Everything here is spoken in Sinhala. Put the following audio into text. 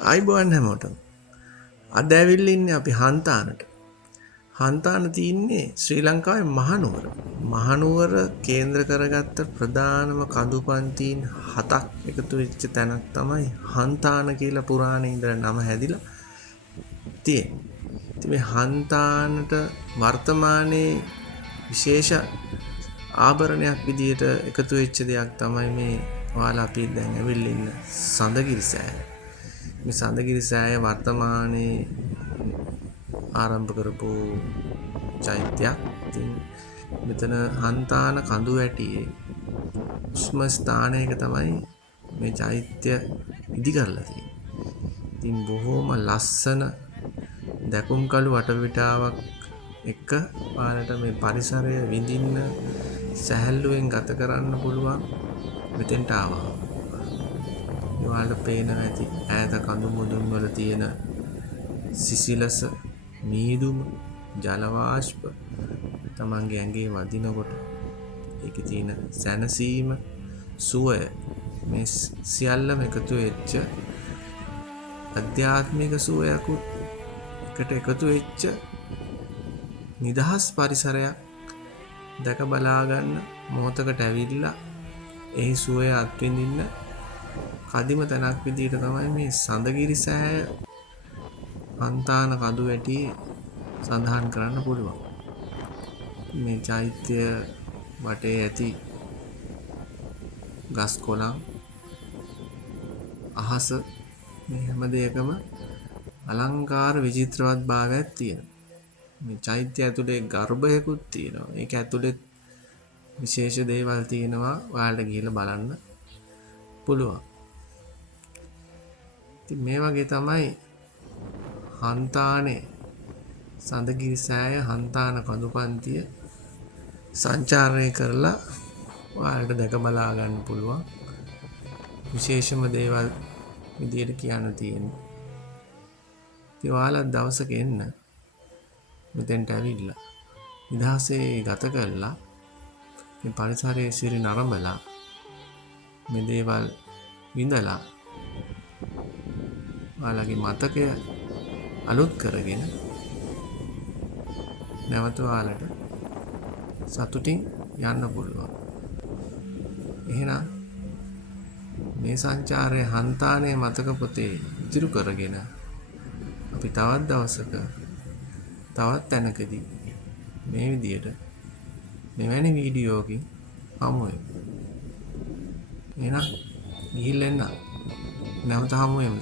ආයිබෝන් හැමෝටම. අද ඇවිල්ලා ඉන්නේ අපි හන්තානට. හන්තාන තියන්නේ ශ්‍රී ලංකාවේ මහනුවර. මහනුවර කේන්ද්‍ර කරගත්ත ප්‍රධානම කඳු පන්තීන් 7ක් එකතු වෙච්ච තැනක් තමයි හන්තාන කියලා පුරාණේ ඉඳලා නම හැදිලා තියෙන්නේ. ඉතින් මේ හන්තානට වර්තමානයේ විශේෂ ආභරණයක් විදියට එකතු වෙච්ච දෙයක් තමයි මේ ඔයාලා අපි දැන් ඇවිල්ලා ඉන්න සඳගිරි සෑය. මේ සඳගිරි සෑය වර්තමානයේ ආරම්භ කරපු චෛත්‍යයක්. ඉතින් මෙතන හන්තාන කඳු වැටියේ උස්ම ස්ථානයක තමයි මේ චෛත්‍ය ඉදි කරලා තියෙන්නේ. ඉතින් බොහොම ලස්සන දැකුම්කලු වටපිටාවක් එක පාරට මේ පරිසරය විඳින්න සැහැල්ලුවෙන් ගත කරන්න පුළුවන් මෙතෙන්ට ආවා. ඔයාලට පේනවා ඇති ඈත කඳු මුදුන් වල තියෙන සිසිලස, මීදුම, ජල වාෂ්ප තමන්ගේ ඇඟේ වදිනකොට ඒකේ තියෙන සැනසීම, සුවය මේ සියල්ලම එකතු වෙච්ච අධ්‍යාත්මික සුවයකුත් එකට එකතු වෙච්ච නිදහස් පරිසරයක් දැක බලා ගන්න මොහොතකට ඇවිල්ලා එහි සුවය අත්විඳින්න කදිම තැනක් විදිහට තමයි මේ සඳගිරි සෑය හන්තාන කඳු වැටියේ සඳහන් කරන්න පුළුවන්. මේ චෛත්‍ය වටේ ඇති ගස් කොළන් අහස මේ හැම දෙයකම අලංකාර විචිත්‍රවත් භාවයක් තියෙනවා. මේ චෛත්‍ය ඇතුලේ ගර්භයකුත් තියෙනවා. ඒක ඇතුලේ විශේෂ දේවල් තියෙනවා. ඔයාලට ගිහලා බලන්න පුළුවන්. ඉතින් මේ වගේ තමයි හන්තානේ සඳගිරි සෑය හන්තාන කඳුපන්තිය සංචාරණය කරලා ඔයාලට දැක බලා ගන්න පුළුවන්. විශේෂම දේවල් විදියට කියන්න තියෙන්නේ. ඉතින් ඔයාලා දවසක එන්න මෙතෙන්ට ඇවිල්ලා නිදහසේ ගත කරලා මේ පරිසරයේ සිරි නරඹලා මේ දේවල් විඳලා ඔයාලගේ මතකය අලුත් කරගෙන නැවත ඔයාලට සතුටින් යන්න පුළුවන්. එහෙනම් මේ සංචාරය හන්තානේ මතක පොතේ ඉතිරි කරගෙන අපි තවත් දවසක තවත් තැනකදී මේ විදියට මෙවැනි වීඩියෝකින් හමු වෙමු. එහෙනම් ගිහිල්ලා එන්න. නැවත හමු වෙමු.